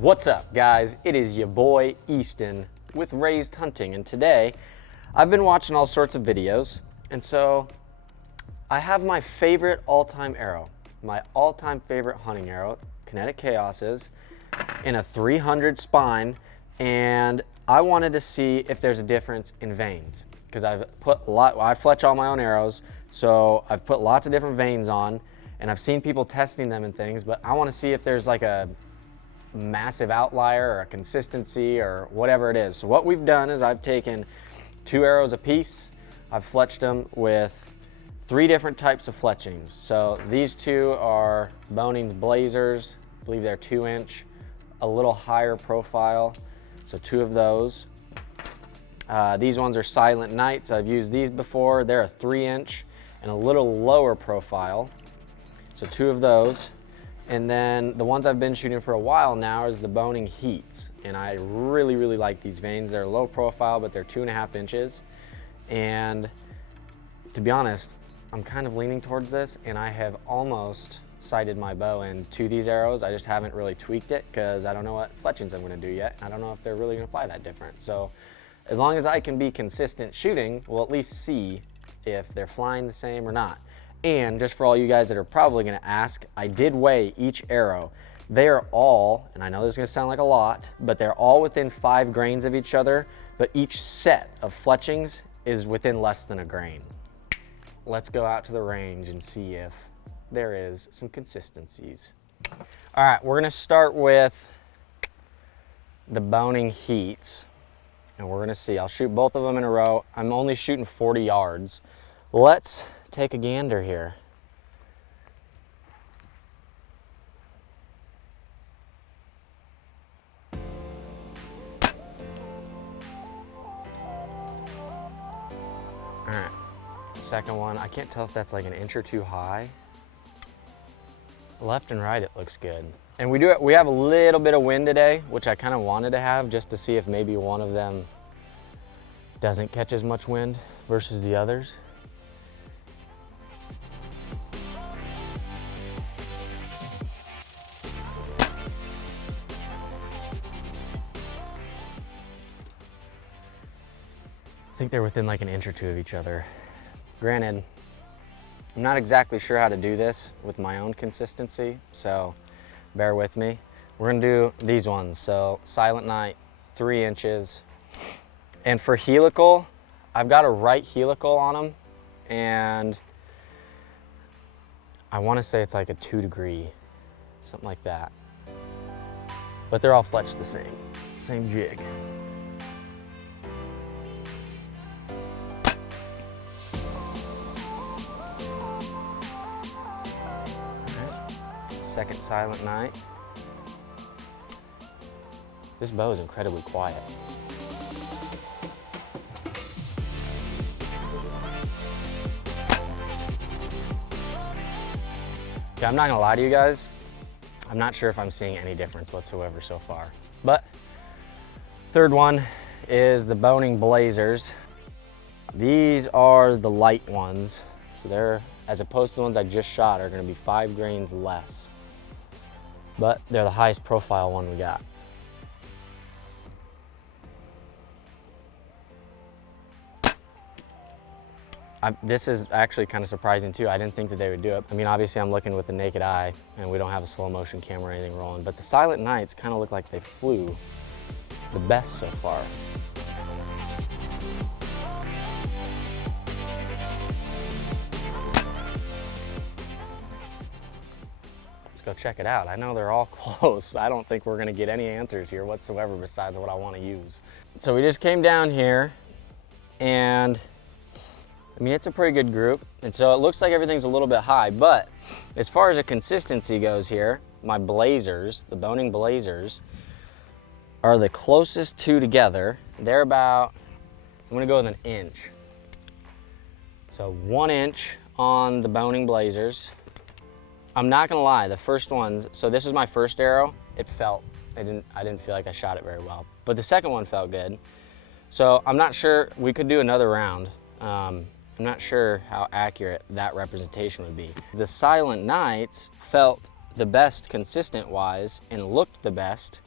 What's up, guys? It is your boy Easton with Raised Hunting, and today I've been watching all sorts of videos, and so I have my favorite all-time arrow, my all-time favorite hunting arrow, Kinetic Chaos's, in a 300 spine, and I wanted to see if there's a difference in vanes, because I fletch all my own arrows, so I've put lots of different vanes on, and I've seen people testing them and things, but I want to see if there's like a massive outlier or a consistency or whatever it is. So what we've done is I've taken 2 arrows apiece. I've fletched them with 3 different types of fletchings. So these 2 are Boning's Blazers. I believe they're 2-inch, a little higher profile. So 2 of those. These ones are Silent Nights. I've used these before. They're a 3-inch and a little lower profile. So 2 of those. And then the ones I've been shooting for a while now is the Boning Heats. And I really, really like these vanes. They're low profile, but they're 2.5 inches. And to be honest, I'm kind of leaning towards this, and I have almost sighted my bow into these arrows. I just haven't really tweaked it because I don't know what fletchings I'm gonna do yet. I don't know if they're really gonna fly that different. So as long as I can be consistent shooting, we'll at least see if they're flying the same or not. And just for all you guys that are probably gonna ask, I did weigh each arrow. They are all, and I know this is gonna sound like a lot, but they're all within 5 grains of each other, but each set of fletchings is within less than a grain. Let's go out to the range and see if there is some consistencies. All right, we're gonna start with the Boning Heats, and we're gonna see. I'll shoot both of them in a row. I'm only shooting 40 yards. Let's take a gander here. All right, second one, I can't tell if that's like an inch or 2 high. Left and right, it looks good. And we have a little bit of wind today, which I kind of wanted to have just to see if maybe one of them doesn't catch as much wind versus the others. I think they're within like an inch or 2 of each other. Granted, I'm not exactly sure how to do this with my own consistency, so bear with me. We're gonna do these ones. So Silent Night, 3 inches. And for helical, I've got a right helical on them, and I wanna say it's like a 2 degree, something like that. But they're all fletched the same jig. Second Silent Night. This bow is incredibly quiet. Okay, I'm not gonna lie to you guys. I'm not sure if I'm seeing any difference whatsoever so far. But third one is the Boning Blazers. These are the light ones. So they're, as opposed to the ones I just shot, are gonna be 5 grains less. But they're the highest profile one we got. This is actually kind of surprising too. I didn't think that they would do it. I mean, obviously I'm looking with the naked eye and we don't have a slow motion camera or anything rolling, but the Silent Nights kind of look like they flew the best so far. Go check it out. I know they're all close. I don't think we're gonna get any answers here whatsoever besides what I want to use. So we just came down here, and I mean, it's a pretty good group. And so it looks like everything's a little bit high, but as far as the consistency goes here, my Blazers, the Boning Blazers, are the closest 2 together. They're about, I'm gonna go with an inch. So 1 inch on the Boning Blazers. I'm not gonna lie, the first ones, so this was my first arrow, I didn't feel like I shot it very well. But the second one felt good. So I'm not sure, we could do another round. I'm not sure how accurate that representation would be. The Silent Nights felt the best consistent wise and looked the best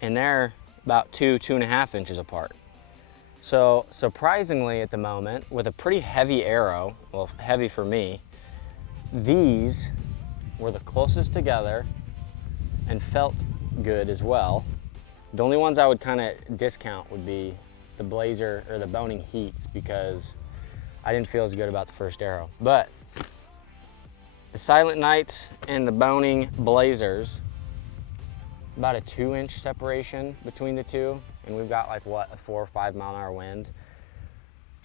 and they're about 2.5 inches apart. So surprisingly at the moment, with a pretty heavy arrow, well, heavy for me, these were the closest together and felt good as well. The only ones I would kind of discount would be the Blazer or the Boning Heats, because I didn't feel as good about the first arrow. But the Silent Nights and the Boning Blazers, about a 2-inch separation between the two, and we've got like what, a 4 or 5 mile an hour wind.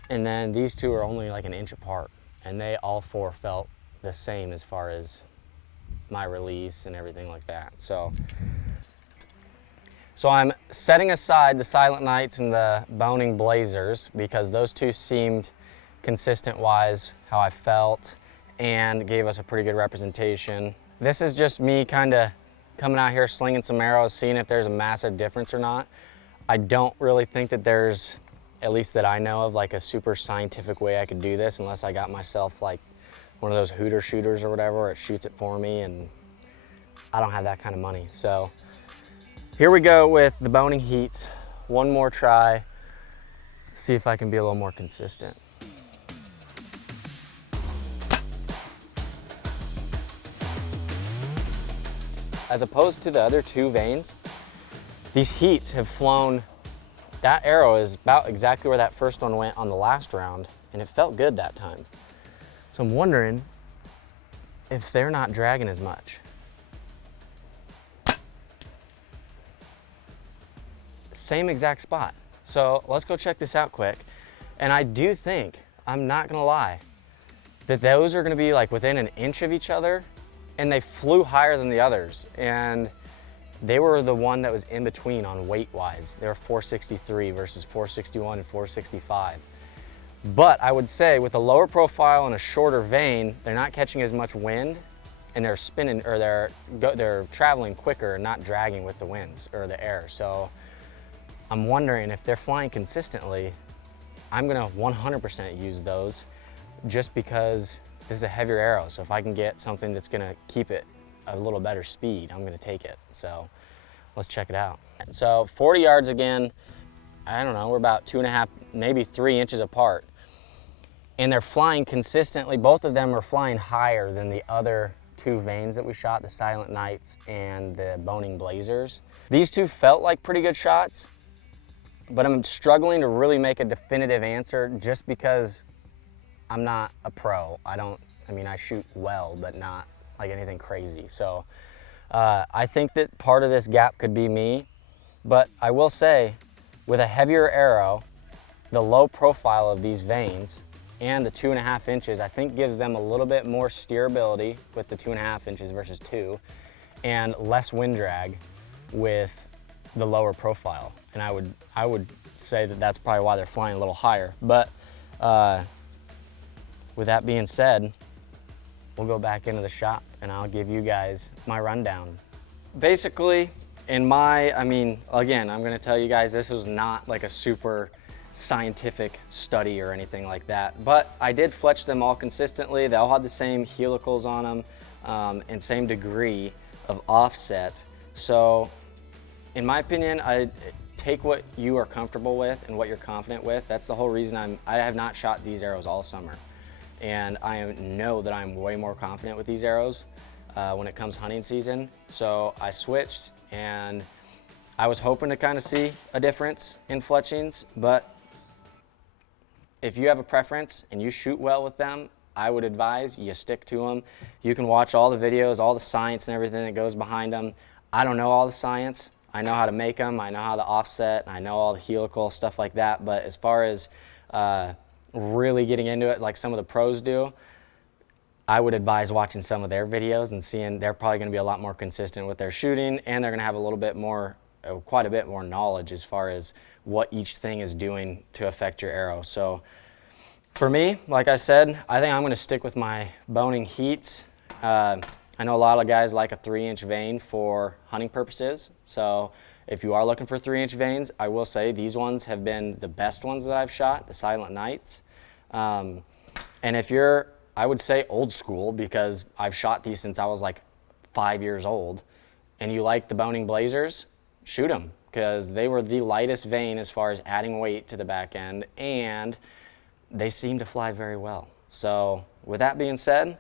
And then these two are only like an inch apart, and they all four felt the same as far as my release and everything like that. So I'm setting aside the Silent Nights and the Boning Blazers because those two seemed consistent wise how I felt and gave us a pretty good representation. This is just me kind of coming out here slinging some arrows, seeing if there's a massive difference or not. I don't really think that there's, at least that I know of, like a super scientific way I could do this, unless I got myself like one of those Hooter shooters or whatever, where it shoots it for me, and I don't have that kind of money. So here we go with the Boning Heats. One more try, see if I can be a little more consistent. As opposed to the other two vanes, these Heats have flown, that arrow is about exactly where that first one went on the last round, and it felt good that time. So I'm wondering if they're not dragging as much. Same exact spot. So let's go check this out quick. And I do think, I'm not gonna lie, that those are gonna be like within an inch of each other, and they flew higher than the others. And they were the one that was in between on weight-wise. They were 463 versus 461 and 465. But I would say with a lower profile and a shorter vane, they're not catching as much wind, and they're spinning, or they're traveling quicker and not dragging with the winds or the air. So I'm wondering if they're flying consistently, I'm gonna 100% use those, just because this is a heavier arrow. So if I can get something that's gonna keep it a little better speed, I'm gonna take it. So let's check it out. So 40 yards again, I don't know, we're about 2.5, maybe 3 inches apart. And they're flying consistently. Both of them are flying higher than the other two vanes that we shot, the Silent Nights and the Boning Blazers. These two felt like pretty good shots, but I'm struggling to really make a definitive answer just because I'm not a pro. I mean, I shoot well, but not like anything crazy. So I think that part of this gap could be me, but I will say with a heavier arrow, the low profile of these vanes and the 2.5 inches, I think gives them a little bit more steerability with the 2.5 inches versus 2, and less wind drag with the lower profile. And I would say that that's probably why they're flying a little higher. But with that being said, we'll go back into the shop and I'll give you guys my rundown. Basically, again, I'm gonna tell you guys this was not like a super scientific study or anything like that, but I did fletch them all consistently. They all had the same helicals on them and same degree of offset. So in my opinion, I take what you are comfortable with and what you're confident with. That's the whole reason I have not shot these arrows all summer. And I know that I'm way more confident with these arrows when it comes hunting season. So I switched, and I was hoping to kind of see a difference in fletchings, but if you have a preference and you shoot well with them, I would advise you stick to them. You can watch all the videos, all the science and everything that goes behind them. I don't know all the science. I know how to make them, I know how to offset, I know all the helical, stuff like that, but as far as really getting into it like some of the pros do, I would advise watching some of their videos and seeing they're probably gonna be a lot more consistent with their shooting, and they're gonna have a little bit more, quite a bit more knowledge as far as what each thing is doing to affect your arrow. So for me, like I said, I think I'm gonna stick with my Boning Heats. I know a lot of guys like a 3-inch vane for hunting purposes. So if you are looking for 3-inch vanes, I will say these ones have been the best ones that I've shot, the Silent Nights. And if you're, I would say old school, because I've shot these since I was like 5 years old, and you like the Boning Blazers, shoot them. because they were the lightest vein as far as adding weight to the back end, and they seem to fly very well. So with that being said,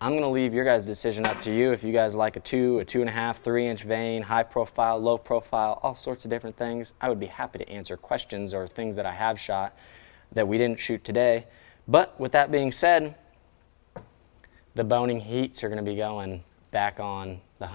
I'm going to leave your guys' decision up to you. If you guys like a 2, a 2.5, 3-inch vein, high profile, low profile, all sorts of different things, I would be happy to answer questions or things that I have shot that we didn't shoot today. But with that being said, the boning heats are going to be going back on the